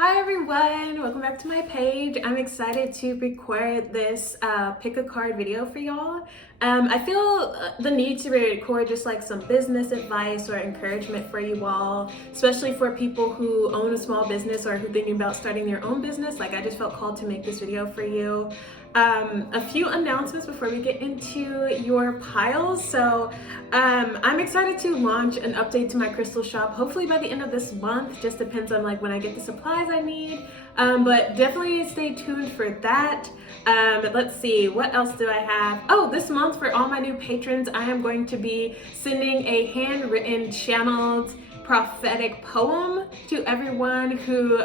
Hi everyone, welcome back to my page. I'm excited to record this pick a card video for y'all. I feel the need to record just like some business advice or encouragement for you all, especially for people who own a small business or who are thinking about starting their own business. Like I just felt called to make this video for you. A few announcements before we get into your piles. So I'm excited to launch an update to my crystal shop, hopefully by the end of this month. Just depends on like when I get the supplies I need, but definitely stay tuned for that. Let's see, what else do I have? Oh, this month for all my new patrons, I am going to be sending a handwritten channeled prophetic poem to everyone who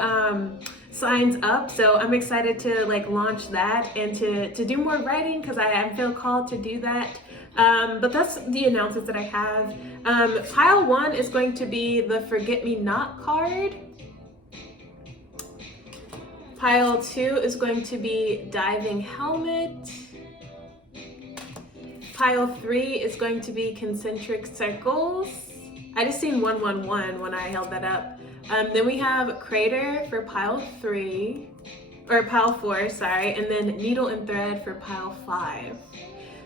signs up. So I'm excited to like launch that and to do more writing because I feel called to do that. But that's the announcements that I have. Pile 1 is going to be the Forget Me Not card. Pile 2 is going to be Diving Helmet. Pile 3 is going to be Concentric Circles. I just seen 111 when I held that up. Then we have Crater for pile 3, or pile 4, sorry, and then Needle and Thread for pile 5.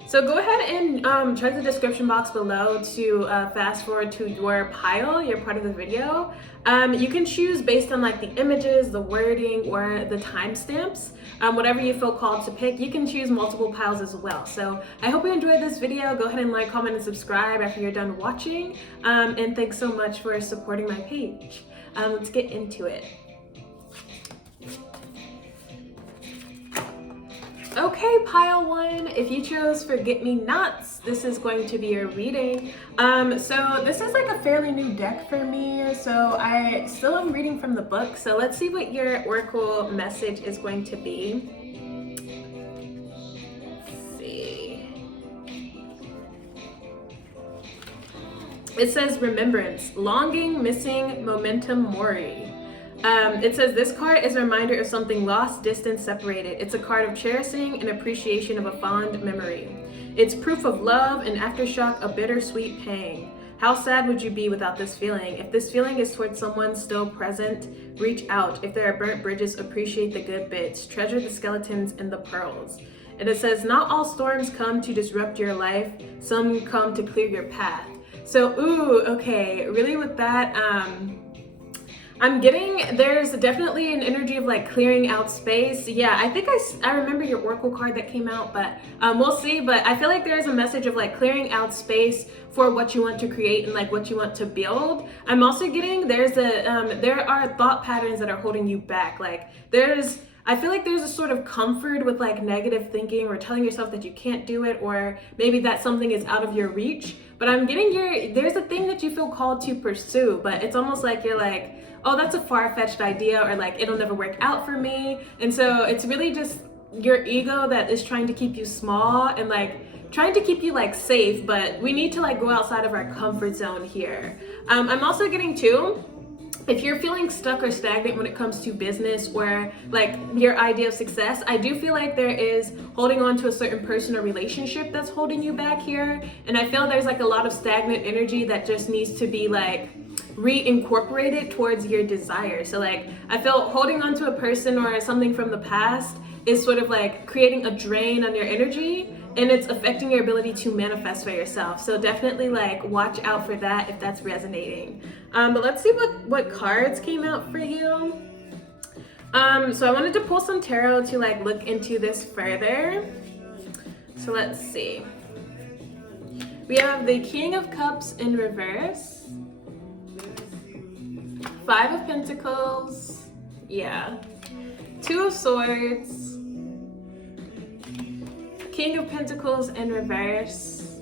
So go ahead and check the description box below to fast forward to your pile, your part of the video. You can choose based on like the images, the wording, or the timestamps. Whatever you feel called to pick, you can choose multiple piles as well. So I hope you enjoyed this video. Go ahead and like, comment, and subscribe after you're done watching. And thanks so much for supporting my page. Let's get into it. Okay, pile 1, if you chose Forget Me Nots, this is going to be your reading. So this is like a fairly new deck for me, so I still am reading from the book. So let's see what your oracle message is going to be. Let's see. It says remembrance, longing, missing, momentum mori. It says this card is a reminder of something lost, distant, separated. It's a card of cherishing and appreciation of a fond memory. It's proof of love, an aftershock, a bittersweet pang. How sad would you be without this feeling? If this feeling is towards someone still present, reach out. If there are burnt bridges, appreciate the good bits. Treasure the skeletons and the pearls. And it says, not all storms come to disrupt your life. Some come to clear your path. So, ooh, okay, really with that, I'm getting, there's definitely an energy of like clearing out space. Yeah, I think I remember your oracle card that came out, but we'll see. But I feel like there's a message of like clearing out space for what you want to create and like what you want to build. I'm also getting there are thought patterns that are holding you back. Like I feel like there's a sort of comfort with like negative thinking or telling yourself that you can't do it, or maybe that something is out of your reach. But I'm getting there's a thing that you feel called to pursue, but it's almost like you're like, oh, that's a far-fetched idea, or like it'll never work out for me. And so it's really just your ego that is trying to keep you small and like trying to keep you like safe, but we need to like go outside of our comfort zone here. I'm also getting too, if you're feeling stuck or stagnant when it comes to business or like your idea of success, I do feel like there is holding on to a certain person or relationship that's holding you back here. And I feel there's like a lot of stagnant energy that just needs to be like reincorporated towards your desire. So like I feel holding on to a person or something from the past is sort of like creating a drain on your energy, and it's affecting your ability to manifest for yourself. So definitely like watch out for that if that's resonating. But let's see what cards came out for you. So I wanted to pull some tarot to like look into this further. So let's see. We have the King of Cups in reverse. 5 of Pentacles, yeah. 2 of Swords. King of Pentacles in reverse.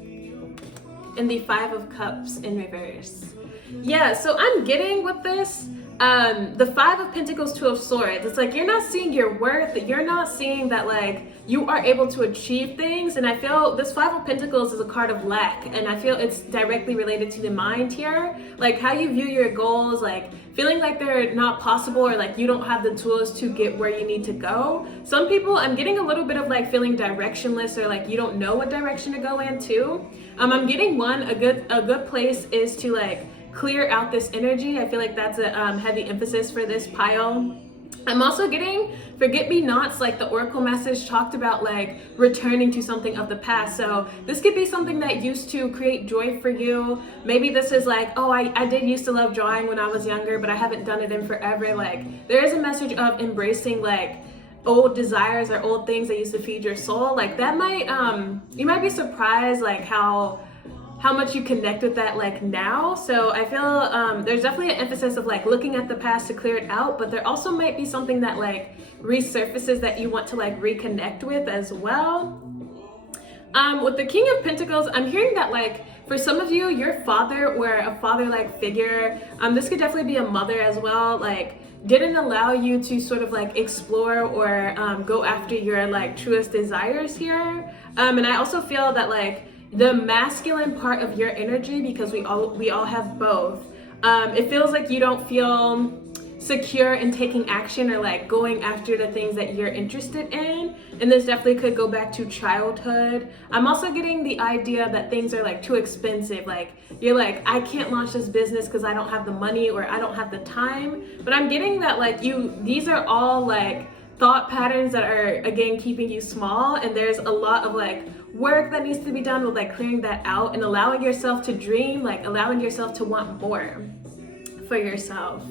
And the 5 of Cups in reverse. Yeah, so I'm getting with this, the 5 of Pentacles, 2 of Swords. It's like you're not seeing your worth. You're not seeing that like you are able to achieve things. And I feel this 5 of Pentacles is a card of lack. And I feel it's directly related to the mind here. Like how you view your goals, like feeling like they're not possible, or like you don't have the tools to get where you need to go. Some people, I'm getting a little bit of like feeling directionless, or like you don't know what direction to go in too. I'm getting a good place is to like clear out this energy. I feel like that's a heavy emphasis for this pile. I'm also getting forget-me-nots, like the oracle message talked about like returning to something of the past. So this could be something that used to create joy for you. Maybe this is like, oh, I did used to love drawing when I was younger, but I haven't done it in forever. Like there is a message of embracing like old desires or old things that used to feed your soul. Like that might, you might be surprised like how much you connect with that like now. So I feel there's definitely an emphasis of like looking at the past to clear it out, but there also might be something that like resurfaces that you want to like reconnect with as well. With the King of Pentacles, I'm hearing that like for some of you, your father or a father-like figure, this could definitely be a mother as well, like didn't allow you to sort of like explore or go after your like truest desires here. And I also feel that like the masculine part of your energy, because we all have both, it feels like you don't feel secure in taking action or like going after the things that you're interested in, and this definitely could go back to childhood. I'm also getting the idea that things are like too expensive, like you're like, I can't launch this business because I don't have the money or I don't have the time. But I'm getting that like these are all like thought patterns that are again keeping you small, and there's a lot of like work that needs to be done with like clearing that out and allowing yourself to dream, like allowing yourself to want more for yourself.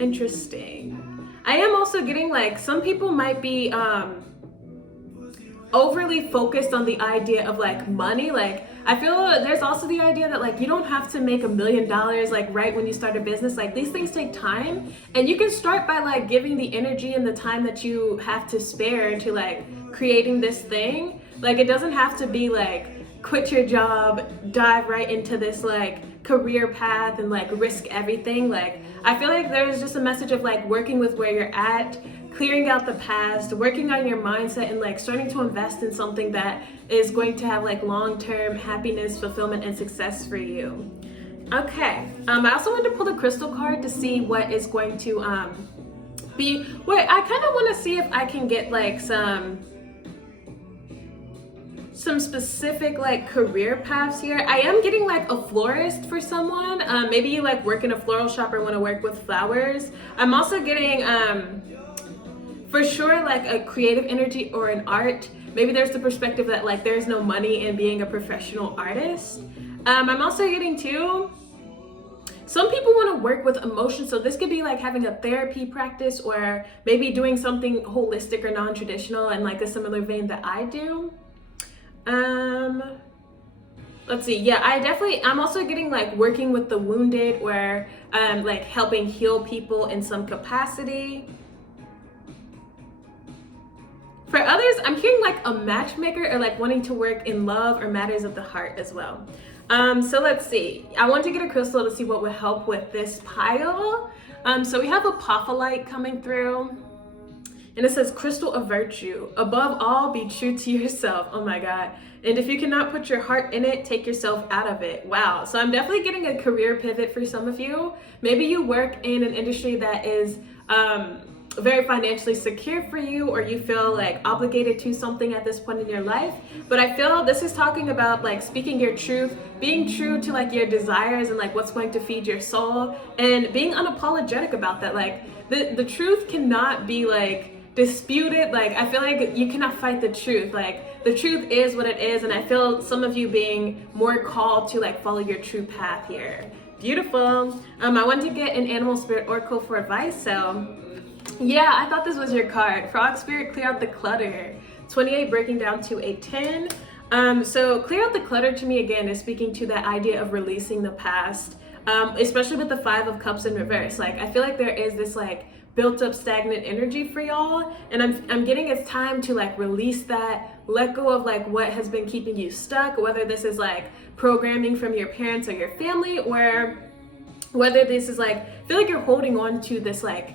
Interesting. I am also getting like some people might be overly focused on the idea of like money. Like I feel there's also the idea that like you don't have to make $1 million like right when you start a business. Like these things take time, and you can start by like giving the energy and the time that you have to spare to like creating this thing. Like it doesn't have to be like quit your job, dive right into this like career path and like risk everything. Like I feel like there's just a message of like working with where you're at, clearing out the past, working on your mindset, and like starting to invest in something that is going to have like long-term happiness, fulfillment, and success for you. Okay, I also wanted to pull the crystal card to see what is going to be. Wait, I kind of want to see if I can get like some specific like career paths here. I am getting like a florist for someone. Maybe you like work in a floral shop or want to work with flowers. I'm also getting for sure like a creative energy or an art. Maybe there's the perspective that like there's no money in being a professional artist. I'm also getting too, some people want to work with emotions, so this could be like having a therapy practice or maybe doing something holistic or non-traditional in like a similar vein that I do. Let's see. Yeah, I'm also getting like working with the wounded or like helping heal people in some capacity. For others, I'm hearing like a matchmaker or like wanting to work in love or matters of the heart as well. So let's see. I want to get a crystal to see what would help with this pile. So we have a apophyllite coming through. And it says, crystal of virtue. Above all, be true to yourself. Oh my God. And if you cannot put your heart in it, take yourself out of it. Wow. So I'm definitely getting a career pivot for some of you. Maybe you work in an industry that is very financially secure for you, or you feel like obligated to something at this point in your life. But I feel this is talking about like speaking your truth, being true to like your desires and like what's going to feed your soul, and being unapologetic about that. Like the truth cannot be like disputed. Like I feel like you cannot fight the truth. Like the truth is what it is, and I feel some of you being more called to like follow your true path here. Beautiful. I wanted to get an animal spirit oracle for advice, so yeah, I thought this was your card. Frog spirit, clear out the clutter. 28 breaking down to a 10. So clear out the clutter to me again is speaking to that idea of releasing the past, especially with the 5 of cups in reverse. Like I feel like there is this like built up stagnant energy for y'all, and I'm getting it's time to like release that, let go of like what has been keeping you stuck, whether this is like programming from your parents or your family, or whether this is like, I feel like you're holding on to this like,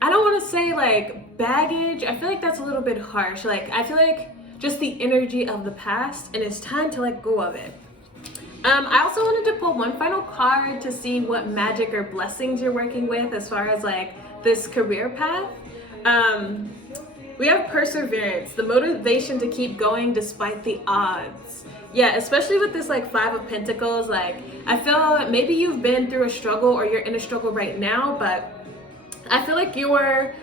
I don't want to say like baggage. I feel like that's a little bit harsh. Like I feel like just the energy of the past, and it's time to let go of it. I also wanted to pull one final card to see what magic or blessings you're working with as far as like this career path. We have perseverance, the motivation to keep going despite the odds. Yeah, especially with this like 5 of Pentacles. Like I feel maybe you've been through a struggle or you're in a struggle right now, but I feel like your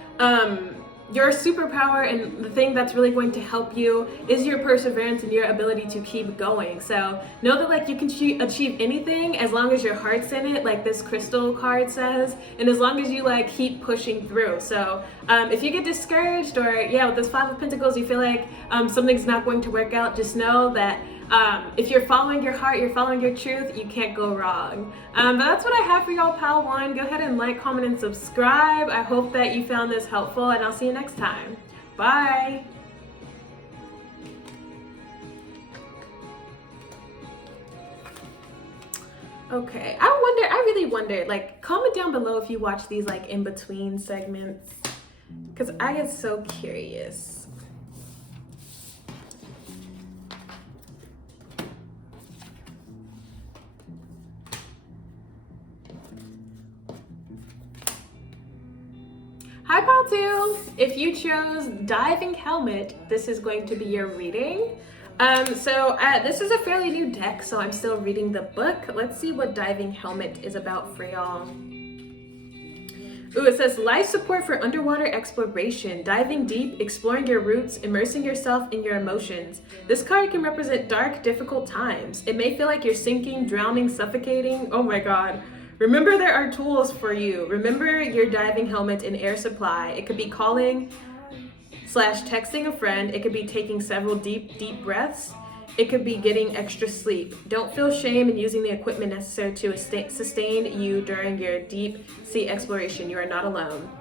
superpower and the thing that's really going to help you is your perseverance and your ability to keep going. So know that like you can achieve anything as long as your heart's in it, like this crystal card says, and as long as you like keep pushing through. So if you get discouraged, or yeah, with this Five of Pentacles, you feel like something's not going to work out, just know that if you're following your heart, you're following your truth, you can't go wrong. But that's what I have for y'all, Pile 1. Go ahead and like, comment, and subscribe. I hope that you found this helpful, and I'll see you next time. Bye. Okay, I really wonder, like, comment down below if you watch these like in between segments, because I get so curious. Hi, Pile 2! If you chose Diving Helmet, this is going to be your reading. This is a fairly new deck, so I'm still reading the book. Let's see what Diving Helmet is about for y'all. Ooh, it says life support for underwater exploration, diving deep, exploring your roots, immersing yourself in your emotions. This card can represent dark, difficult times. It may feel like you're sinking, drowning, suffocating. Oh my God. Remember, there are tools for you. Remember your diving helmet and air supply. It could be calling / texting a friend. It could be taking several deep breaths. It could be getting extra sleep. Don't feel shame in using the equipment necessary to sustain you during your deep sea exploration. You are not alone.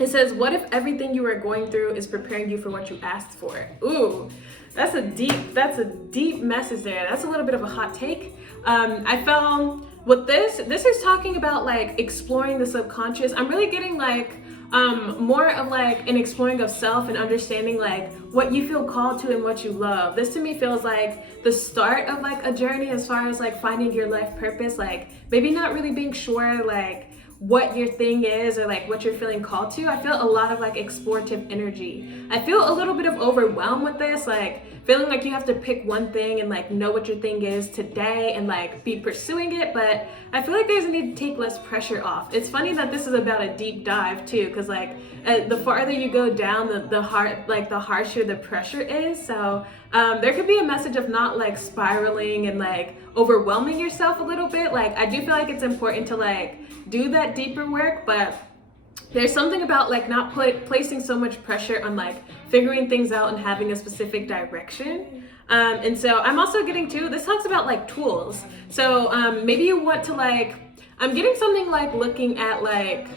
It says, what if everything you are going through is preparing you for what you asked for? Ooh, that's a deep message there. That's a little bit of a hot take. I felt with this is talking about like exploring the subconscious. I'm really getting like more of like an exploring of self and understanding like what you feel called to and what you love. This to me feels like the start of like a journey as far as like finding your life purpose, like maybe not really being sure like what your thing is or like what you're feeling called to. I feel a lot of like explorative energy. I feel a little bit of overwhelm with this, like feeling like you have to pick one thing and like know what your thing is today and like be pursuing it, but I feel like there's a need to take less pressure off. It's funny that this is about a deep dive too, because like the farther you go down, the harsher the pressure is. So there could be a message of not like spiraling and like overwhelming yourself a little bit. Like I do feel like it's important to like do that deeper work, but there's something about like not placing so much pressure on like figuring things out and having a specific direction. And so I'm also getting to, this talks about like tools. So maybe you want to like, I'm getting something like looking at like,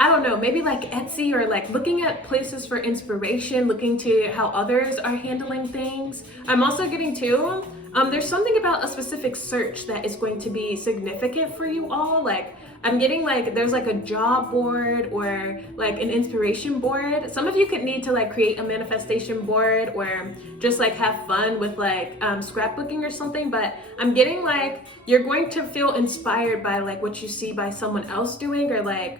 I don't know, maybe like Etsy or like looking at places for inspiration, looking to how others are handling things. I'm also getting to, there's something about a specific search that is going to be significant for you all. Like I'm getting like there's like a job board or like an inspiration board. Some of you could need to like create a manifestation board or just like have fun with like scrapbooking or something, but I'm getting like you're going to feel inspired by like what you see by someone else doing, or like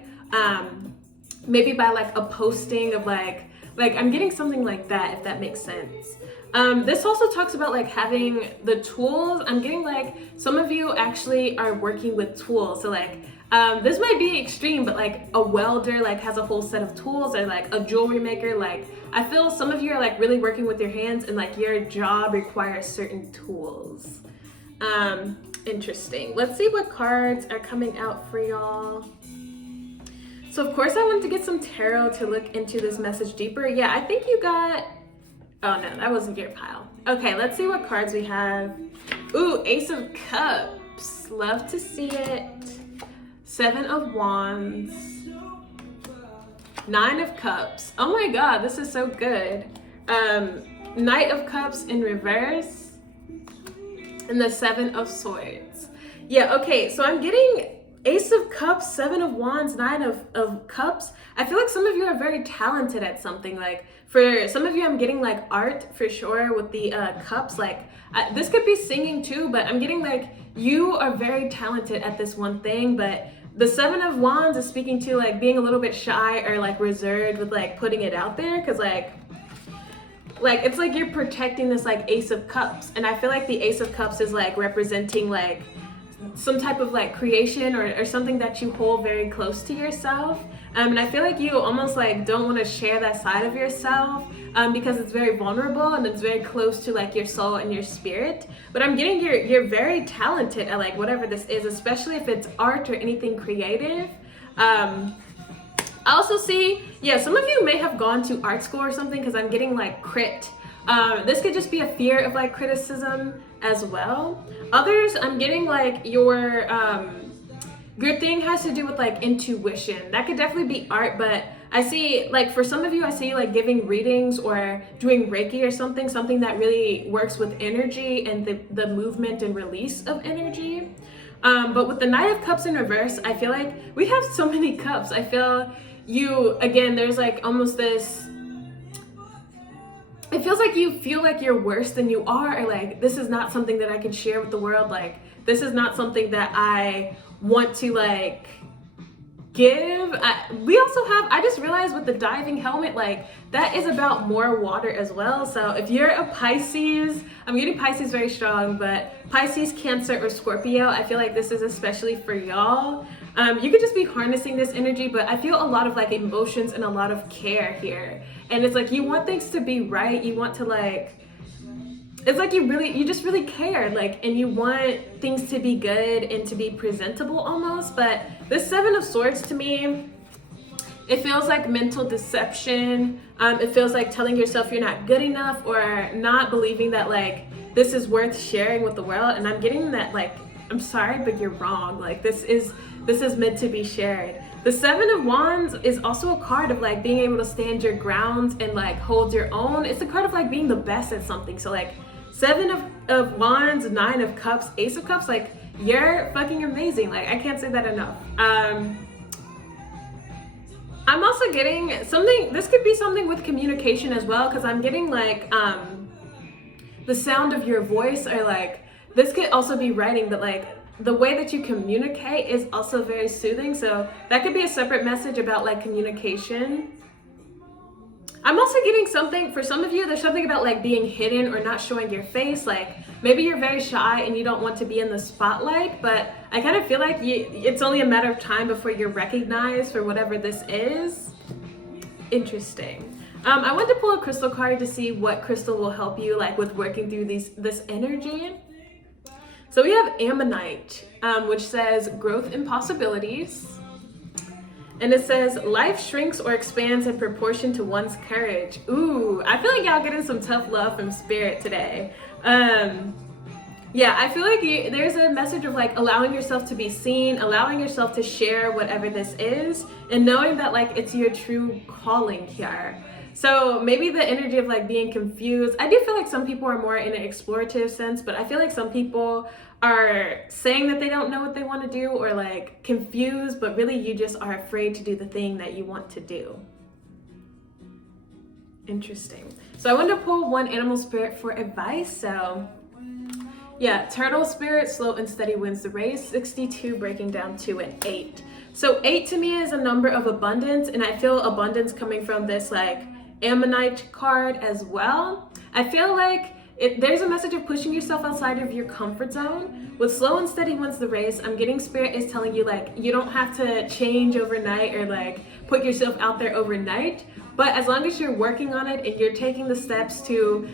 maybe by like a posting of like I'm getting something like that, if that makes sense. This also talks about like having the tools. I'm getting like some of you actually are working with tools. So like this might be extreme, but like a welder like has a whole set of tools, or like a jewelry maker. Like I feel some of you are like really working with your hands and like your job requires certain tools. Interesting. Let's see what cards are coming out for y'all. So of course I wanted to get some tarot to look into this message deeper. Yeah, I think you got, oh no, that wasn't your pile. Okay, let's see what cards we have. Ooh, Ace of Cups. Love to see it. 7 of Wands. 9 of Cups. Oh my God, this is so good. Knight of Cups in reverse. And the 7 of Swords. Yeah, okay, so I'm getting Ace of Cups, 7 of Wands, 9 of Cups. I feel like some of you are very talented at something. Like for some of you, I'm getting like art for sure with the cups. Like this could be singing too, but I'm getting like you are very talented at this one thing. But the 7 of Wands is speaking to like being a little bit shy or like reserved with like putting it out there, because like it's like you're protecting this like Ace of Cups, and I feel like the Ace of Cups is like representing like some type of like creation or something that you hold very close to yourself. And I feel like you almost like don't want to share that side of yourself because it's very vulnerable and it's very close to like your soul and your spirit. But I'm getting you're very talented at like whatever this is, especially if it's art or anything creative. I also see, yeah, some of you may have gone to art school or something, because I'm getting like crit. This could just be a fear of like criticism as well. Others, I'm getting like your thing has to do with like intuition. That could definitely be art, but I see like for some of you, I see like giving readings or doing Reiki or something that really works with energy and the movement and release of energy. But with the Knight of Cups in reverse, I feel like we have so many cups. I feel you, again, there's like almost this, it feels like you feel like you're worse than you are, or like this is not something that I can share with the world. Like this is not something that I want to like give. We also have, I just realized with the diving helmet, like that is about more water as well. So if you're a Pisces, I'm getting Pisces very strong, but Pisces, Cancer, or Scorpio, I feel like this is especially for y'all. You could just be harnessing this energy, but I feel a lot of like emotions and a lot of care here. And it's like you want things to be right. You want to like, it's like you just really care, like, and you want things to be good and to be presentable almost. But this Seven of Swords to me, it feels like mental deception. It feels like telling yourself you're not good enough, or not believing that like this is worth sharing with the world. And I'm getting that like, I'm sorry, but you're wrong. Like this is meant to be shared. The Seven of Wands is also a card of like being able to stand your ground and like hold your own. It's a card of like being the best at something. So like Seven of Wands, Nine of Cups, Ace of Cups, like you're fucking amazing. Like I can't say that enough. I'm also getting something, this could be something with communication as well, because I'm getting like the sound of your voice, or like this could also be writing, but like the way that you communicate is also very soothing. So that could be a separate message about like communication. I'm also getting something, for some of you, there's something about like being hidden or not showing your face. Like maybe you're very shy and you don't want to be in the spotlight, but I kind of feel like it's only a matter of time before you're recognized for whatever this is. Interesting. I wanted to pull a crystal card to see what crystal will help you like with working through this energy. So we have Ammonite, which says growth and possibilities. And it says life shrinks or expands in proportion to one's courage. Ooh, I feel like y'all getting some tough love from spirit today. Yeah, I feel like there's a message of like allowing yourself to be seen, allowing yourself to share whatever this is, and knowing that like it's your true calling here. So maybe the energy of like being confused. I do feel like some people are more in an explorative sense, but I feel like some people are saying that they don't know what they want to do, or like confused, but really you just are afraid to do the thing that you want to do. Interesting. So I wanted to pull one animal spirit for advice. So yeah, turtle spirit, slow and steady wins the race. 62 breaking down to an 8. So 8 to me is a number of abundance, and I feel abundance coming from this like Ammonite card as well. I feel like there's a message of pushing yourself outside of your comfort zone. With slow and steady wins the race, I'm getting spirit is telling you like you don't have to change overnight or like put yourself out there overnight. But as long as you're working on it and you're taking the steps to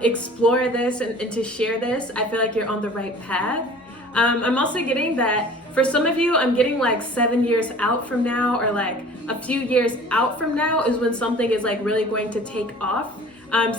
explore this and to share this, I feel like you're on the right path. I'm also getting that for some of you, I'm getting like 7 years out from now, or like a few years out from now is when something is like really going to take off.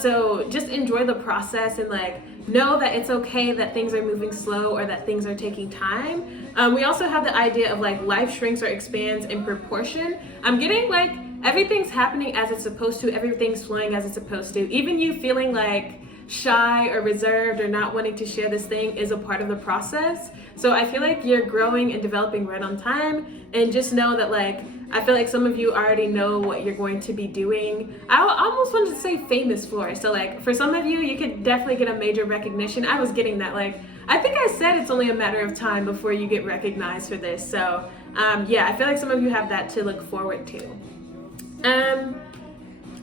So just enjoy the process and like know that it's okay that things are moving slow or that things are taking time. We also have the idea of like life shrinks or expands in proportion. I'm getting like everything's happening as it's supposed to, everything's flowing as it's supposed to. Even you feeling like shy or reserved or not wanting to share this thing is a part of the process. So I feel like you're growing and developing right on time, and just know that like I feel like some of you already know what you're going to be doing. I almost wanted to say famous for. So like for some of you, you could definitely get a major recognition. I was getting that, like I think I said it's only a matter of time before you get recognized for this. So yeah, I feel like some of you have that to look forward to.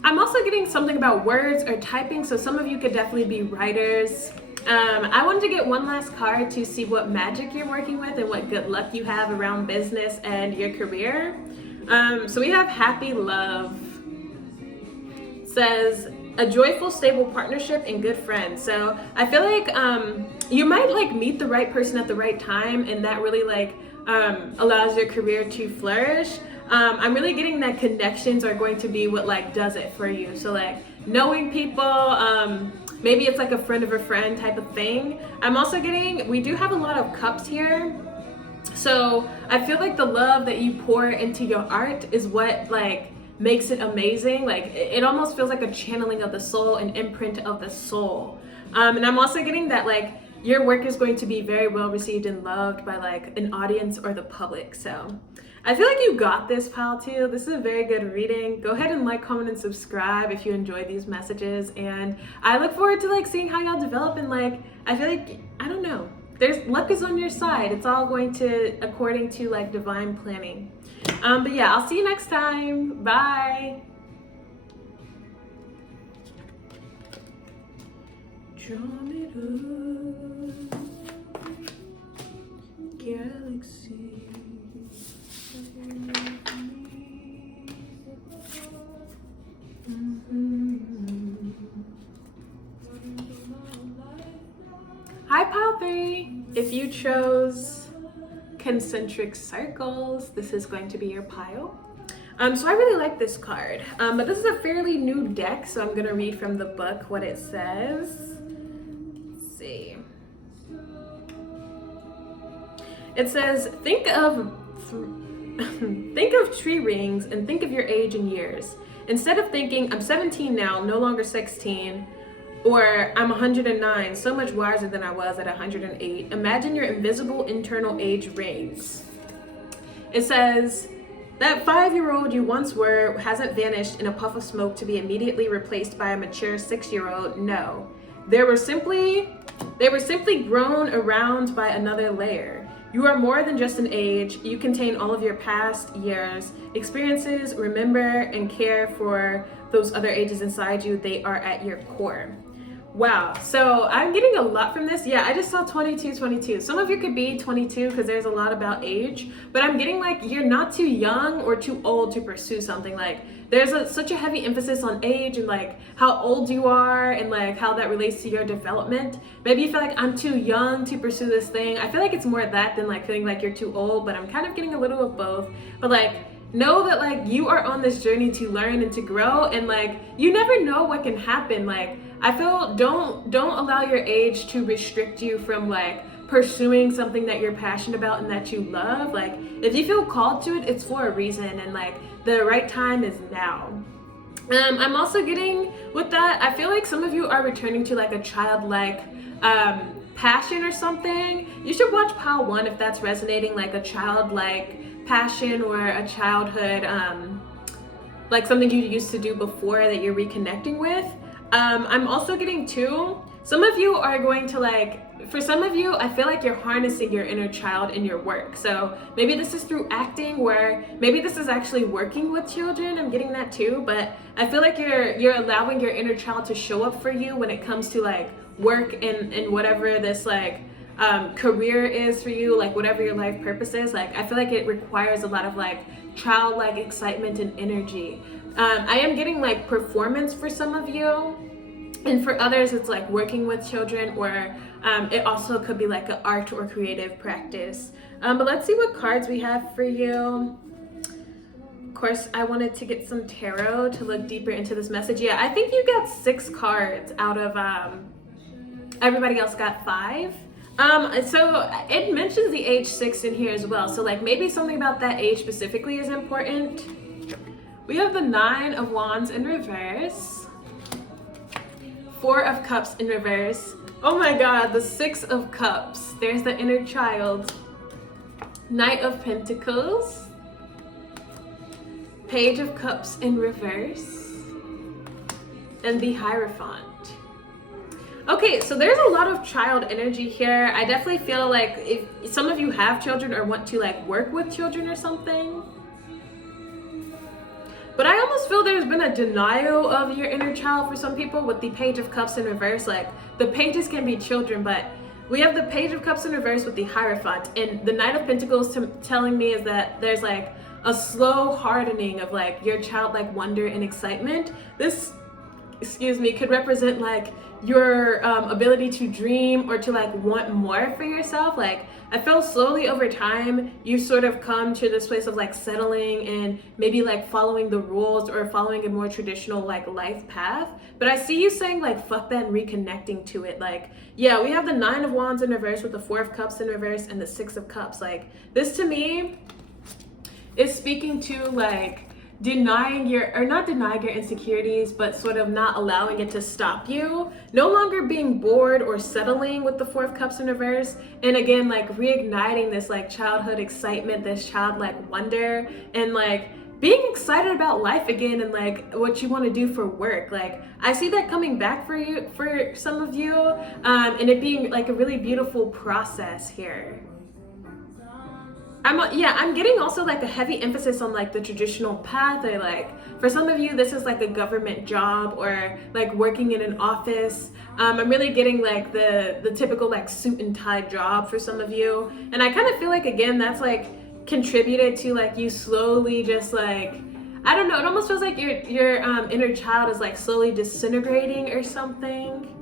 I'm also getting something about words or typing, so some of you could definitely be writers. I wanted to get one last card to see what magic you're working with and what good luck you have around business and your career. So we have happy love. It says a joyful, stable partnership and good friends. So I feel like you might like meet the right person at the right time, and that really like allows your career to flourish. I'm really getting that connections are going to be what like does it for you. So like knowing people, maybe it's like a friend of a friend type of thing. I'm also getting, we do have a lot of cups here. So I feel like the love that you pour into your art is what like makes it amazing. Like it almost feels like a channeling of the soul, an imprint of the soul. And I'm also getting that like your work is going to be very well received and loved by like an audience or the public. So I feel like you got this, pile two. This is a very good reading. Go ahead and like, comment, and subscribe if you enjoy these messages. And I look forward to like seeing how y'all develop, and like, I feel like, I don't know, there's luck is on your side. It's all going to according to like divine planning. But yeah, I'll see you next time. Bye. Drum it up, galaxy. Hi, pile 3. If you chose concentric circles, this is going to be your pile. So I really like this card, but this is a fairly new deck, so I'm gonna read from the book what it says. Let's see. It says, think of tree rings and think of your age in years. Instead of thinking, I'm 17 now, no longer 16, or I'm 109, so much wiser than I was at 108. Imagine your invisible internal age rings. It says, that 5-year-old you once were hasn't vanished in a puff of smoke to be immediately replaced by a mature 6-year-old. No, they were simply grown around by another layer. You are more than just an age. You contain all of your past years, experiences, remember and care for those other ages inside you. They are at your core. Wow, so I'm getting a lot from this. Yeah, I just saw 22. Some of you could be 22 because there's a lot about age, but I'm getting like you're not too young or too old to pursue something. Like there's such a heavy emphasis on age and like how old you are and like how that relates to your development. Maybe you feel like I'm too young to pursue this thing. I feel like it's more that than like feeling like you're too old, but I'm kind of getting a little of both. But like know that like you are on this journey to learn and to grow, and like you never know what can happen. Like I feel don't allow your age to restrict you from like pursuing something that you're passionate about and that you love. Like if you feel called to it, it's for a reason, and like the right time is now. I'm also getting with that, I feel like some of you are returning to like a childlike passion or something. You should watch pile 1 if that's resonating, like a childlike passion or a childhood, like something you used to do before that you're reconnecting with. I'm also getting too, some of you are going to like, for some of you, I feel like you're harnessing your inner child in your work. So maybe this is through acting, where maybe this is actually working with children. I'm getting that too, but I feel like you're allowing your inner child to show up for you when it comes to like work and whatever this like career is for you, like whatever your life purpose is. Like I feel like it requires a lot of like childlike excitement and energy. I am getting like performance for some of you, and for others it's like working with children, or it also could be like an art or creative practice. But let's see what cards we have for you. Of course, I wanted to get some tarot to look deeper into this message. Yeah, I think you got 6 cards out of everybody else got 5. So it mentions the age 6 in here as well. So like maybe something about that age specifically is important. We have the 9 of Wands in reverse, 4 of Cups in reverse. Oh my God, the 6 of Cups. There's the inner child. Knight of Pentacles, Page of Cups in reverse, and the Hierophant. Okay, so there's a lot of child energy here. I definitely feel like if some of you have children or want to like work with children or something, but I almost feel there's been a denial of your inner child for some people with the Page of Cups in reverse. Like, the pages can be children, but we have the Page of Cups in reverse with the Hierophant, and the Knight of Pentacles telling me is that there's like a slow hardening of like your childlike wonder and excitement. This, excuse me, could represent like your ability to dream or to like want more for yourself. Like, I feel slowly over time you sort of come to this place of like settling and maybe like following the rules or following a more traditional like life path. But I see you saying like fuck that and reconnecting to it. Like, yeah, we have the 9 of Wands in reverse with the 4 of Cups in reverse and the 6 of Cups. Like, this to me is speaking to like denying your, or not denying your insecurities, but sort of not allowing it to stop you, no longer being bored or settling with the 4 of Cups in reverse, and again like reigniting this like childhood excitement, this childlike wonder, and like being excited about life again, and like what you want to do for work. Like, I see that coming back for you, for some of you, and it being like a really beautiful process here. I'm getting also like a heavy emphasis on like the traditional path, or like for some of you this is like a government job or like working in an office. I'm really getting like the typical like suit and tie job for some of you, and I kind of feel like again that's like contributed to like you slowly just like, I don't know, it almost feels like your inner child is like slowly disintegrating or something.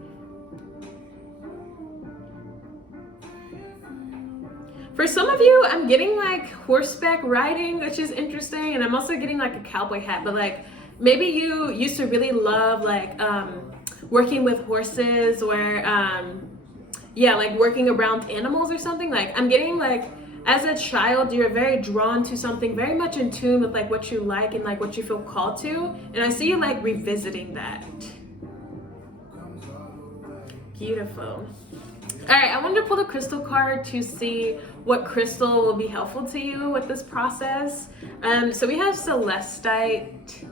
For some of you, I'm getting like horseback riding, which is interesting, and I'm also getting like a cowboy hat, but like maybe you used to really love like working with horses, or yeah, like working around animals or something. Like, I'm getting like as a child you're very drawn to something, very much in tune with like what you like and like what you feel called to, and I see you like revisiting that. Beautiful. All right, I wanted to pull the crystal card to see what crystal will be helpful to you with this process. So we have Celestite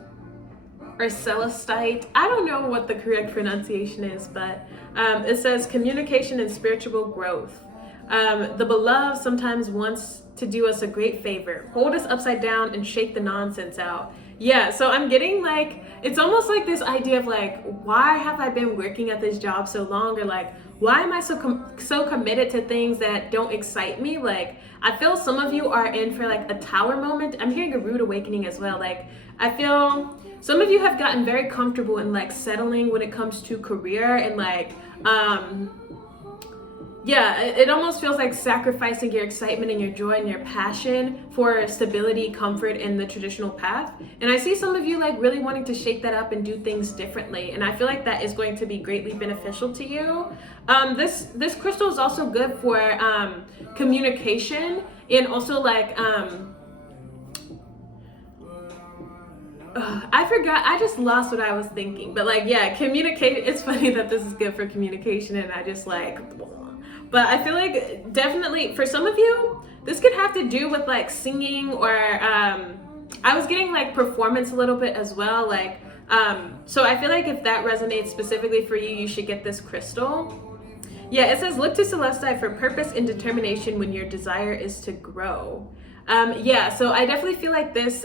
or Celestite. I don't know what the correct pronunciation is, but it says communication and spiritual growth. The beloved sometimes wants to do us a great favor, hold us upside down and shake the nonsense out. Yeah, so I'm getting like, it's almost like this idea of like, why have I been working at this job so long? Or like, why am I so committed to things that don't excite me? Like, I feel some of you are in for like a tower moment. I'm hearing a rude awakening as well. Like, I feel some of you have gotten very comfortable in like settling when it comes to career, and like, yeah, it almost feels like sacrificing your excitement and your joy and your passion for stability, comfort in the traditional path. And I see some of you like really wanting to shake that up and do things differently. And I feel like that is going to be greatly beneficial to you. This crystal is also good for communication, and also like, I forgot, I just lost what I was thinking. But like, yeah, communicate. It's funny that this is good for communication and I just like, but I feel like definitely for some of you, this could have to do with like singing, or I was getting like performance a little bit as well. Like, so I feel like if that resonates specifically for you, you should get this crystal. Yeah, it says look to Celestite for purpose and determination when your desire is to grow. Yeah, so I definitely feel like this,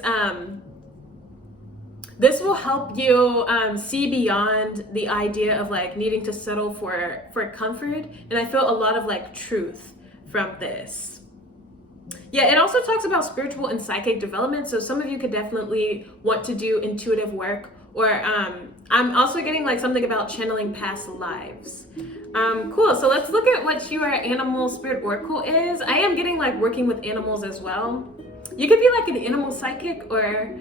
this will help you see beyond the idea of like needing to settle for comfort, and I feel a lot of like truth from this. Yeah, it also talks about spiritual and psychic development, so some of you could definitely want to do intuitive work, or I'm also getting like something about channeling past lives. Cool, so let's look at what your animal spirit oracle is. I am getting like working with animals as well. You could be like an animal psychic, or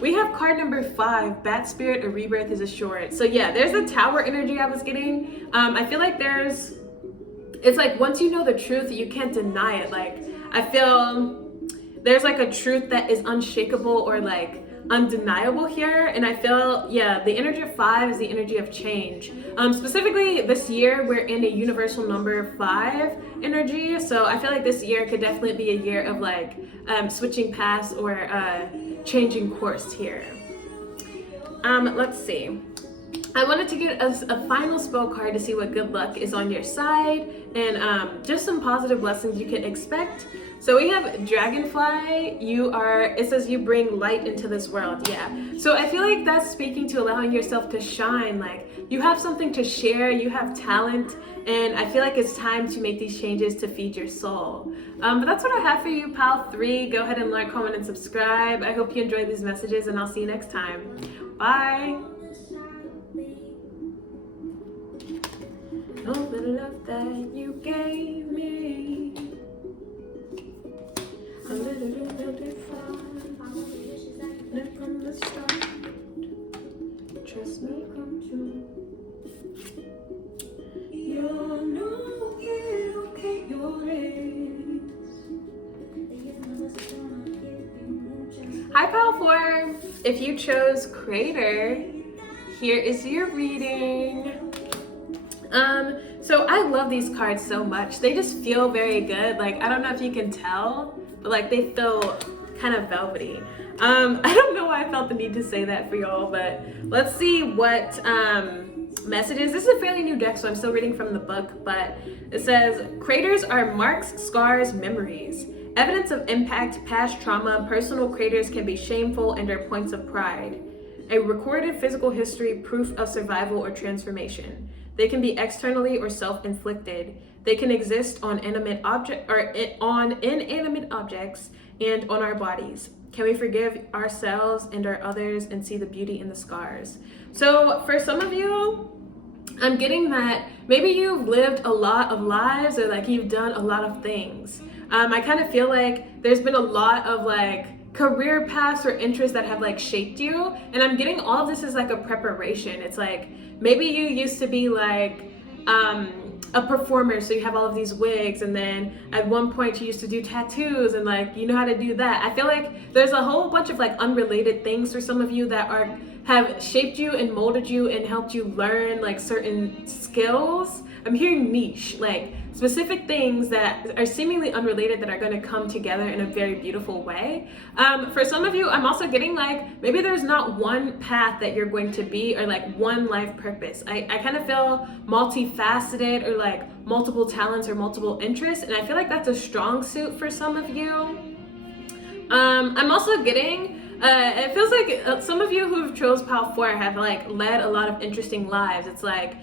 we have card number 5, Bat Spirit, a rebirth is assured. So yeah, there's the tower energy I was getting. I feel like it's like once you know the truth, you can't deny it. Like, I feel there's like a truth that is unshakable or like undeniable here. And I feel, yeah, the energy of 5 is the energy of change. Specifically this year, we're in a universal number 5 energy. So I feel like this year could definitely be a year of like switching paths or changing course here. Let's see. I wanted to get a final spell card to see what good luck is on your side, and just some positive blessings you can expect So we have Dragonfly. It says you bring light into this world. Yeah. So I feel like that's speaking to allowing yourself to shine. Like you have something to share, you have talent, and I feel like it's time to make these changes to feed your soul. But that's what I have for you, Pal 3. Go ahead and like, comment, and subscribe. I hope you enjoyed these messages, and I'll see you next time. Bye. All the love that you gave me, a little bit fun from the start. Trust me, come true. You'll know it'll pay your raise. Hi, Pal 4. If you chose Creator, here is your reading. So I love these cards so much. They just feel very good. Like, I don't know if you can tell, but like they feel kind of velvety. I don't know why I felt the need to say that for y'all, but let's see what messages. This is a fairly new deck, so I'm still reading from the book, but it says, craters are marks, scars, memories. Evidence of impact, past trauma, personal craters can be shameful and are points of pride. A recorded physical history, proof of survival or transformation. They can be externally or self-inflicted. They can exist on inanimate objects and on our bodies. Can we forgive ourselves and our others and see the beauty in the scars? So for some of you, I'm getting that maybe you've lived a lot of lives, or like you've done a lot of things. I kind of feel like there's been a lot of like career paths or interests that have like shaped you, and I'm getting all of this as like a preparation. It's like maybe you used to be like a performer, so you have all of these wigs, and then at one point you used to do tattoos, and like you know how to do that. I feel like there's a whole bunch of like unrelated things for some of you that have shaped you and molded you and helped you learn like certain skills. I'm hearing niche, like specific things that are seemingly unrelated that are going to come together in a very beautiful way. For some of you, I'm also getting like maybe there's not one path that you're going to be, or like one life purpose. I kind of feel multifaceted, or like multiple talents or multiple interests, and I feel like that's a strong suit for some of you. I'm also getting it feels like some of you who've chose Pal 4 have like led a lot of interesting lives. It's like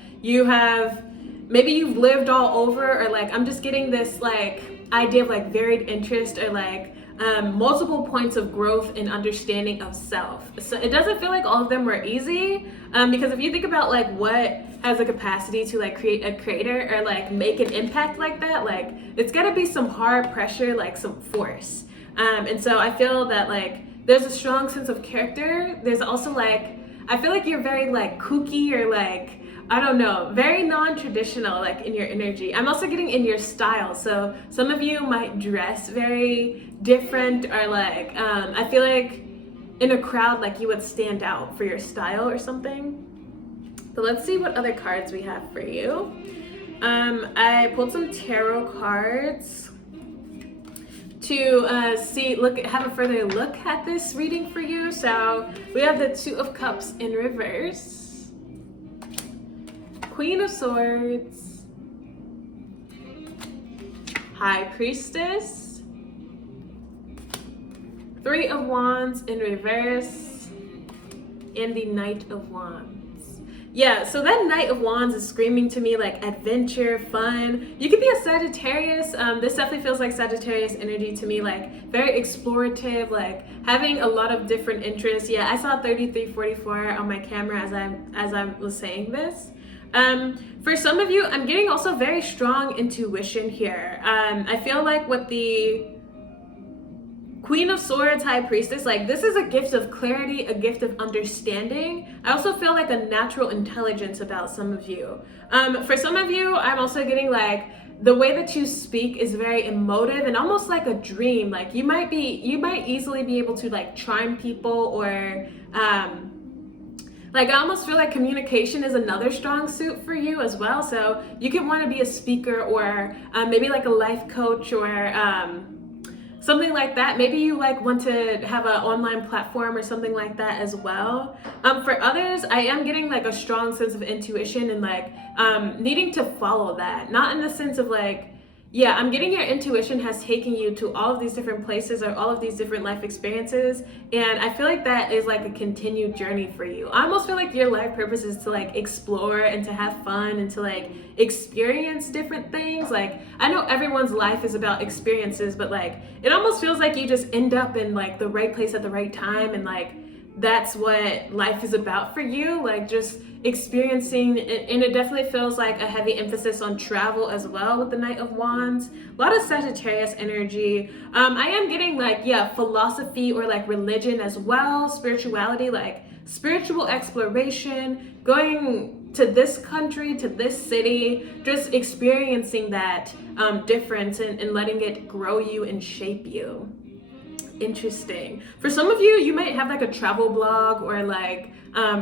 maybe you've lived all over, or like I'm just getting this like idea of like varied interest, or like multiple points of growth and understanding of self. So it doesn't feel like all of them were easy, because if you think about like what has the capacity to like create a creator or like make an impact like that, like it's gotta be some hard pressure, like some force. And so I feel that like there's a strong sense of character. There's also like, I feel like you're very like kooky, or like, I don't know, very non-traditional like in your energy. I'm also getting in your style. So some of you might dress very different, or like, I feel like in a crowd, like you would stand out for your style or something. But let's see what other cards we have for you. I pulled some tarot cards to have a further look at this reading for you. So we have the Two of Cups in reverse, Queen of Swords, High Priestess, Three of Wands in reverse, and the Knight of Wands. Yeah, so that Knight of Wands is screaming to me like adventure, fun. You could be a Sagittarius. This definitely feels like Sagittarius energy to me, like very explorative, like having a lot of different interests. Yeah, I saw 3344 on my camera as I was saying this. For some of you, I'm getting also very strong intuition here. I feel like with the Queen of Swords, High Priestess, like this is a gift of clarity, a gift of understanding. I also feel like a natural intelligence about some of you. For some of you, I'm also getting like the way that you speak is very emotive and almost like a dream. Like you might easily be able to like charm people, or like I almost feel like communication is another strong suit for you as well. So you could want to be a speaker, or maybe like a life coach, or something like that. Maybe you like want to have an online platform or something like that as well. For others, I am getting like a strong sense of intuition and like needing to follow that. Not in the sense of like Yeah, I'm getting your intuition has taken you to all of these different places or all of these different life experiences. And I feel like that is like a continued journey for you. I almost feel like your life purpose is to like explore and to have fun and to like experience different things. Like, I know everyone's life is about experiences, but like, it almost feels like you just end up in like the right place at the right time. And like, that's what life is about for you. Like, just experiencing, and it definitely feels like a heavy emphasis on travel as well with the Knight of Wands. A lot of Sagittarius energy. I am getting like, yeah, philosophy or like religion as well, spirituality, like spiritual exploration, going to this country, to this city, just experiencing that difference and letting it grow you and shape you. Interesting. For some of you, you might have like a travel blog or like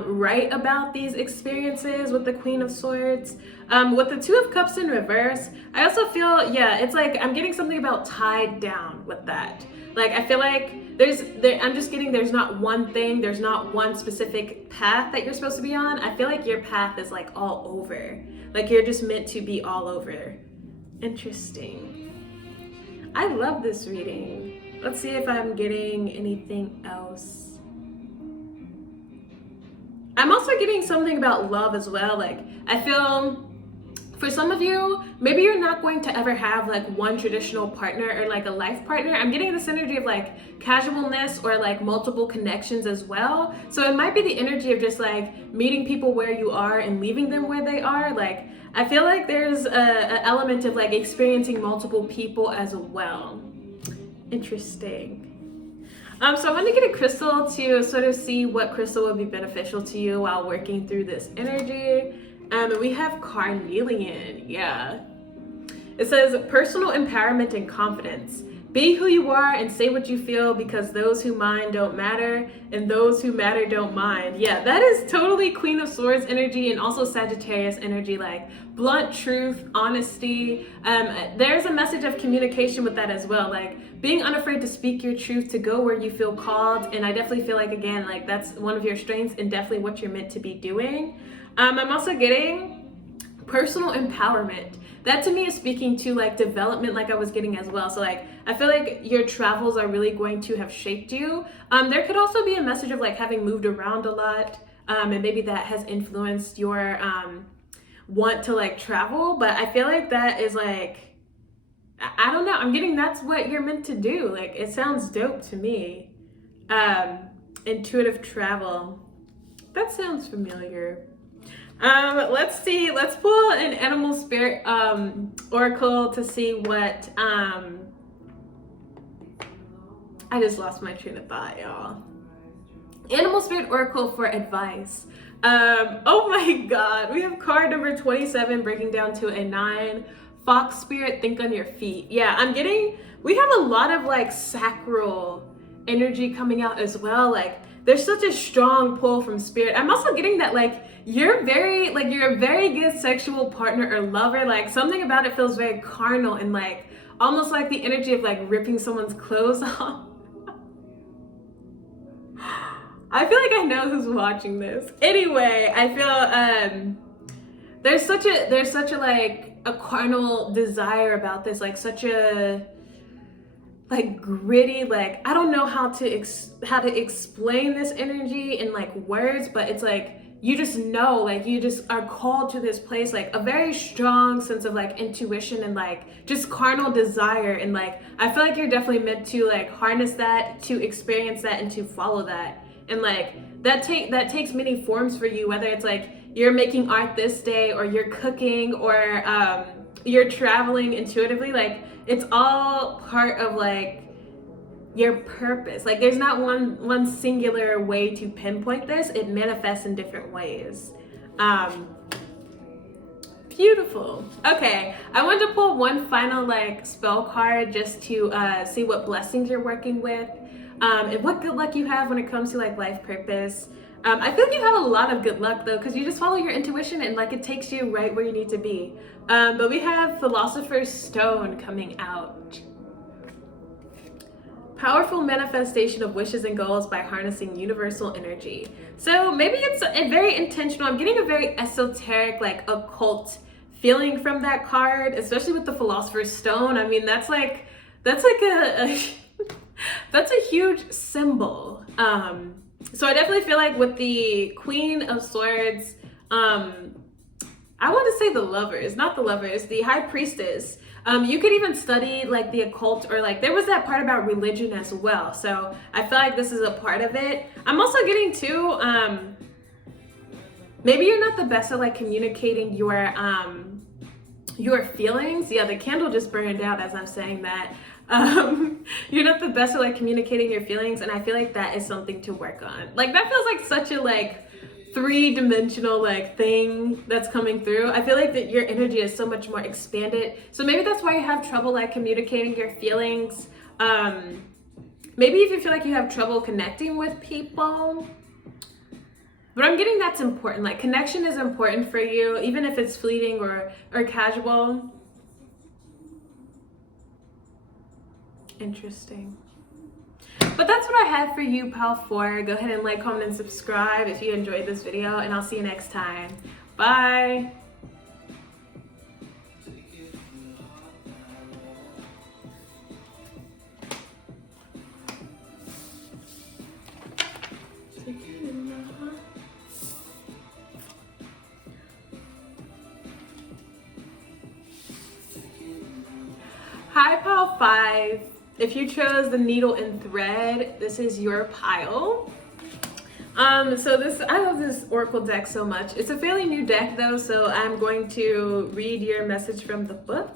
write about these experiences with the Queen of Swords. With the Two of Cups in reverse, I also feel, yeah, it's like I'm getting something about tied down with that. Like, I feel like I'm just getting there's not one thing, there's not one specific path that you're supposed to be on. I feel like your path is like all over. Like, you're just meant to be all over. Interesting. I love this reading. Let's see if I'm getting anything else. I'm also getting something about love as well. Like, I feel for some of you, maybe you're not going to ever have like one traditional partner or like a life partner. I'm getting this energy of like casualness or like multiple connections as well. So it might be the energy of just like meeting people where you are and leaving them where they are. Like, I feel like there's an element of like experiencing multiple people as well. Interesting. So I want to get a crystal to sort of see what crystal would be beneficial to you while working through this energy. We have carnelian. Yeah. It says personal empowerment and confidence. Be who you are and say what you feel, because those who mind don't matter and those who matter don't mind. Yeah, that is totally Queen of Swords energy and also Sagittarius energy, like blunt truth, honesty. There's a message of communication with that as well, like being unafraid to speak your truth, to go where you feel called. And I definitely feel like, again, like that's one of your strengths and definitely what you're meant to be doing. I'm also getting personal empowerment. That to me is speaking to like development, like I was getting as well. So like, I feel like your travels are really going to have shaped you. There could also be a message of like having moved around a lot, and maybe that has influenced your want to like travel. But I feel like that is like, I don't know, I'm getting that's what you're meant to do. Like, it sounds dope to me. Intuitive travel. That sounds familiar. Let's see, let's pull an animal spirit oracle to see what I just lost my train of thought, y'all. Animal spirit oracle for advice. Oh my god, we have card number 27 breaking down to a 9. Fox spirit, think on your feet. Yeah, we have a lot of like sacral energy coming out as well. Like, there's such a strong pull from spirit. I'm also getting that like you're a very good sexual partner or lover. Like, something about it feels very carnal and like almost like the energy of like ripping someone's clothes off. I feel like I know who's watching this. Anyway, I feel there's such a like a carnal desire about this, like such a like gritty, like I don't know how to explain this energy in like words, but it's like you just know, like you just are called to this place, like a very strong sense of like intuition and like just carnal desire. And like I feel like you're definitely meant to like harness that, to experience that, and to follow that. And like that takes many forms for you, whether it's like you're making art this day, or you're cooking, or you're traveling intuitively. Like, it's all part of like your purpose. Like, there's not one singular way to pinpoint this. It manifests in different ways. Beautiful. Okay, I wanted to pull one final like spell card just to see what blessings you're working with, and what good luck you have when it comes to like life purpose. I feel like you have a lot of good luck though, because you just follow your intuition and like it takes you right where you need to be. But we have Philosopher's Stone coming out. Powerful manifestation of wishes and goals by harnessing universal energy. So maybe it's a very intentional, I'm getting a very esoteric, like occult feeling from that card, especially with the Philosopher's Stone. I mean, that's like a that's a huge symbol. So I definitely feel like with the Queen of Swords, I want to say the Lovers, not the Lovers, the High Priestess. You could even study like the occult, or like there was that part about religion as well. So I feel like this is a part of it. I'm also getting too, maybe you're not the best at like communicating your feelings. Yeah, the candle just burned out as I'm saying that. You're not the best at like communicating your feelings, and I feel like that is something to work on. Like that feels like such a like three-dimensional like thing that's coming through. I feel like that your energy is so much more expanded, so maybe that's why you have trouble like communicating your feelings. Maybe if you feel like you have trouble connecting with people, but I'm getting that's important. Like connection is important for you, even if it's fleeting or casual. Interesting. But that's what I have for you, Pal 4. Go ahead and like, comment, and subscribe if you enjoyed this video, and I'll see you next time. Bye. Hi, Pal 5. If you chose the needle and thread, this is your pile. So this, I love this Oracle deck so much. It's a fairly new deck though, so I'm going to read your message from the book,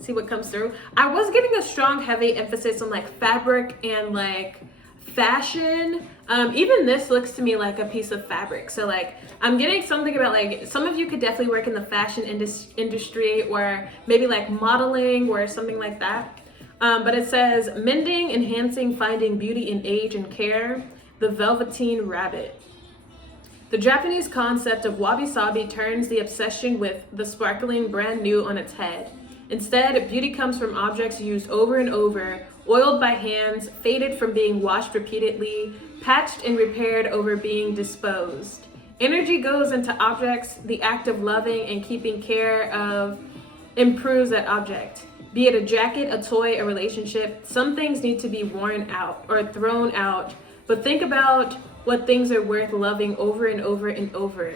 see what comes through. I was getting a strong, heavy emphasis on like fabric and like fashion. Even this looks to me like a piece of fabric. So like, I'm getting something about like, some of you could definitely work in the fashion industry, or maybe like modeling or something like that. But it says, mending, enhancing, finding beauty in age and care, the Velveteen Rabbit. The Japanese concept of wabi-sabi turns the obsession with the sparkling brand new on its head. Instead, beauty comes from objects used over and over, oiled by hands, faded from being washed repeatedly, patched and repaired over being disposed. Energy goes into objects, the act of loving and keeping care of improves that object. Be it a jacket, a toy, a relationship, some things need to be worn out or thrown out, but think about what things are worth loving over and over and over.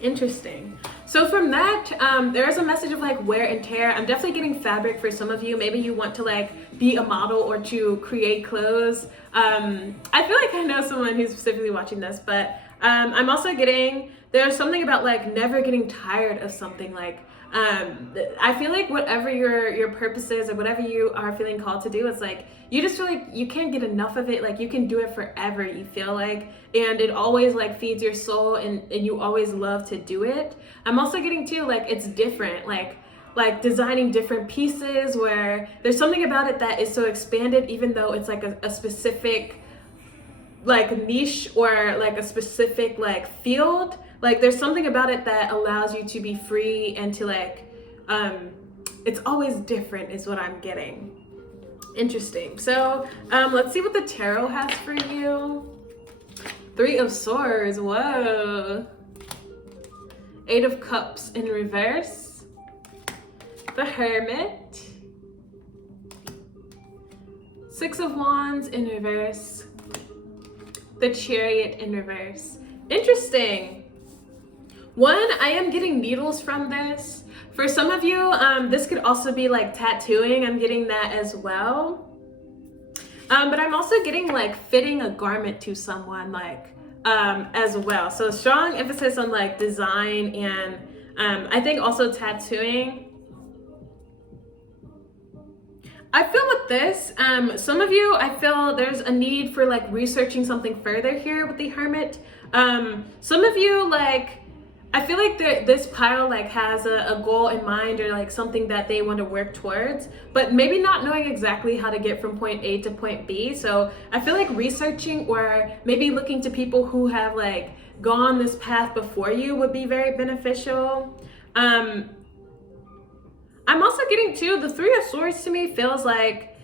Interesting. So from that, there's a message of like wear and tear. I'm definitely getting fabric for some of you. Maybe you want to like be a model or to create clothes. I feel like I know someone who's specifically watching this, but I'm also getting, there's something about like never getting tired of something. Like I feel like whatever your purpose is or whatever you are feeling called to do, it's like you just feel like you can't get enough of it. Like you can do it forever, you feel like, and it always like feeds your soul, and you always love to do it. I'm also getting too like it's different, like designing different pieces where there's something about it that is so expanded, even though it's like a specific like niche or like a specific like field. Like there's something about it that allows you to be free and to like, it's always different is what I'm getting. Interesting. So let's see what the tarot has for you. 3 of Swords, whoa. 8 of Cups in reverse. The Hermit. 6 of Wands in reverse. The Chariot in reverse. Interesting. One, I am getting needles from this. For some of you, this could also be like tattooing. I'm getting that as well. But I'm also getting like fitting a garment to someone like as well. So strong emphasis on like design and I think also tattooing. I feel with this, some of you, I feel there's a need for like researching something further here with the Hermit. Some of you like, I feel like this pile like has a goal in mind or like something that they want to work towards, but maybe not knowing exactly how to get from point A to point B. So I feel like researching or maybe looking to people who have like gone this path before you would be very beneficial. I'm also getting too, the 3 of Swords to me feels like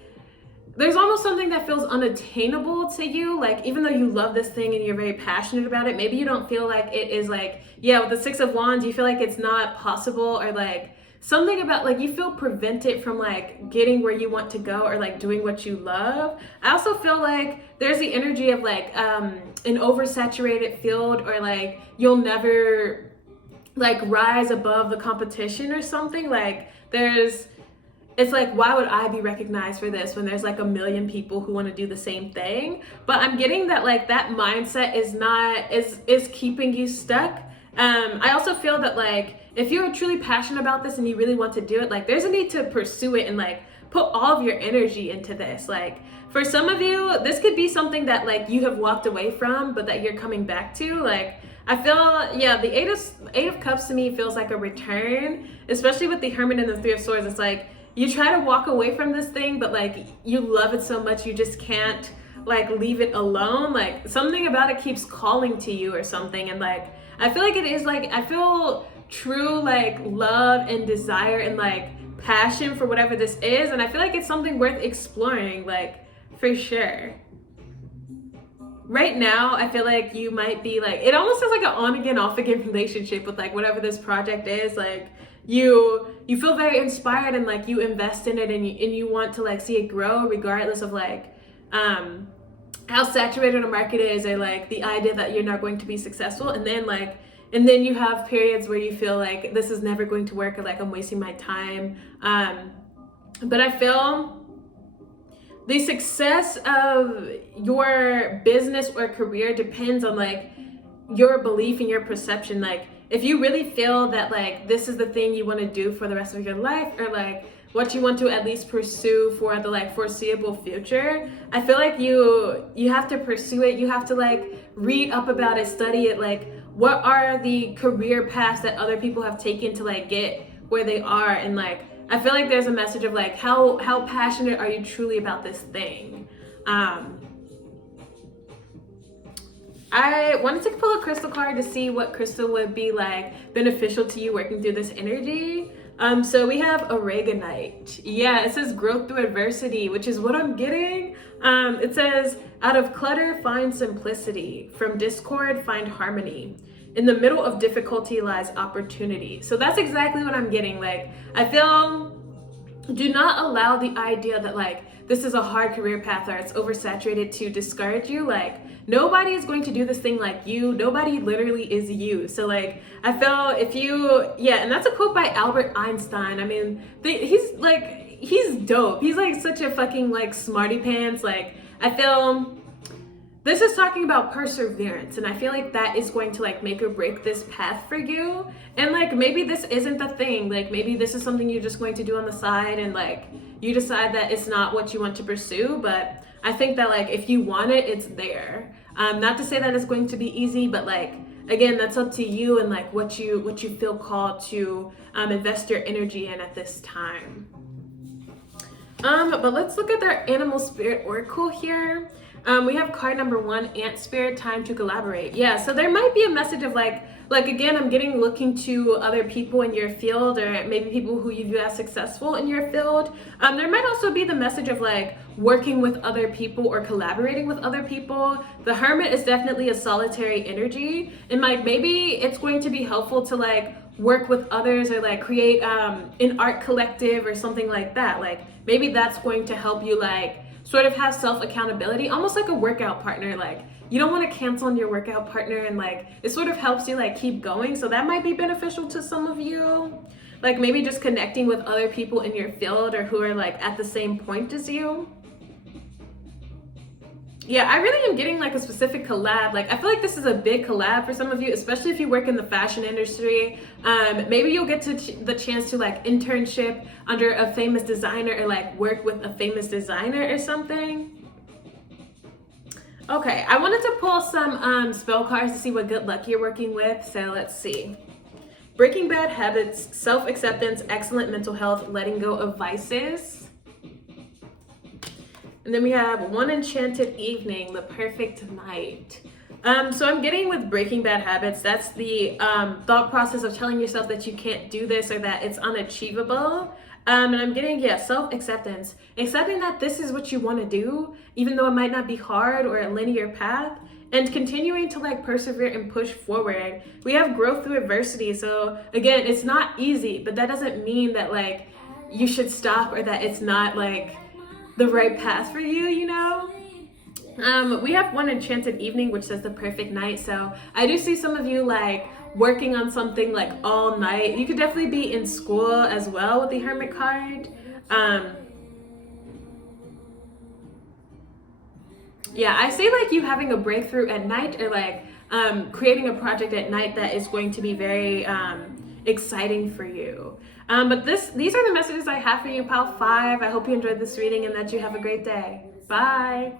there's almost something that feels unattainable to you. Like, even though you love this thing and you're very passionate about it, maybe you don't feel like it is like, yeah, with the Six of Wands, you feel like it's not possible, or like something about like you feel prevented from like getting where you want to go or like doing what you love. I also feel like there's the energy of like an oversaturated field, or like you'll never like rise above the competition or something. Like it's like, why would I be recognized for this when there's like a million people who want to do the same thing? But I'm getting that like that mindset is keeping you stuck. I also feel that like if you're truly passionate about this and you really want to do it, like there's a need to pursue it and like put all of your energy into this. Like for some of you, this could be something that like you have walked away from, but that you're coming back to. Like I feel, yeah, the Eight of Cups to me feels like a return, especially with the Hermit and the Three of Swords. It's like you try to walk away from this thing, but like you love it so much you just can't like leave it alone. Like something about it keeps calling to you or something. And like I feel like it is like, I feel true like love and desire and like passion for whatever this is, and I feel like it's something worth exploring, like for sure. Right now, I feel like you might be like, it almost feels like an on again, off again relationship with like whatever this project is. Like you feel very inspired and like you invest in it, and you want to like see it grow regardless of like how saturated a market is, or like the idea that you're not going to be successful. And then you have periods where you feel like this is never going to work, or like I'm wasting my time. But I feel the success of your business or career depends on like your belief and your perception. Like if you really feel that like this is the thing you want to do for the rest of your life, or like what you want to at least pursue for the like foreseeable future, I feel like you have to pursue it. You have to like read up about it, study it, like what are the career paths that other people have taken to like get where they are. And like I feel like there's a message of like how passionate are you truly about this thing. I wanted to pull a crystal card to see what crystal would be like beneficial to you working through this energy. So we have Oregonite. Yeah, it says growth through adversity, which is what I'm getting. It says, out of clutter, find simplicity. From discord, find harmony. In the middle of difficulty lies opportunity. So that's exactly what I'm getting. Like, I feel, do not allow the idea that like, this is a hard career path or it's oversaturated to discourage you. Like, nobody is going to do this thing like you. Nobody literally is you. So like, I feel if you, yeah, and that's a quote by Albert Einstein. I mean, he's dope. He's like such a fucking like smarty pants. Like, I feel this is talking about perseverance, and I feel like that is going to like make or break this path for you. And like maybe this isn't the thing, like maybe this is something you're just going to do on the side, and like you decide that it's not what you want to pursue. But I think that like if you want it, it's there. Not to say that it's going to be easy, but like again, that's up to you and like what you feel called to invest your energy in at this time. But let's look at their animal spirit oracle here. We have card number 1, Ant Spirit, time to collaborate. Yeah, so there might be a message of like again, I'm getting looking to other people in your field, or maybe people who you view as successful in your field. There might also be the message of like working with other people or collaborating with other people. The Hermit is definitely a solitary energy, and like maybe it's going to be helpful to like work with others, or like create an art collective or something like that. Like maybe that's going to help you like sort of have self-accountability, almost like a workout partner. Like you don't want to cancel on your workout partner, and like it sort of helps you like keep going. So that might be beneficial to some of you. Like maybe just connecting with other people in your field, or who are like at the same point as you. Yeah, I really am getting like a specific collab. Like I feel like this is a big collab for some of you, especially if you work in the fashion industry. Maybe you'll get to the chance to like internship under a famous designer, or like work with a famous designer or something. Okay, I wanted to pull some spell cards to see what good luck you're working with. So let's see. Breaking bad habits, self-acceptance, excellent mental health, letting go of vices. And then we have one enchanted evening, the perfect night. So I'm getting with breaking bad habits, that's the thought process of telling yourself that you can't do this or that it's unachievable. And I'm getting, yeah, self-acceptance. Accepting that this is what you want to do, even though it might not be hard or a linear path. And continuing to like persevere and push forward. We have growth through adversity. So again, it's not easy, but that doesn't mean that like you should stop or that it's not like the right path for you, you know? We have one enchanted evening, which says the perfect night. So I do see some of you like working on something like all night. You could definitely be in school as well with the Hermit card. Yeah, I see like you having a breakthrough at night, or like creating a project at night that is going to be very exciting for you. But these are the messages I have for you, Pal 5. I hope you enjoyed this reading and that you have a great day. Bye.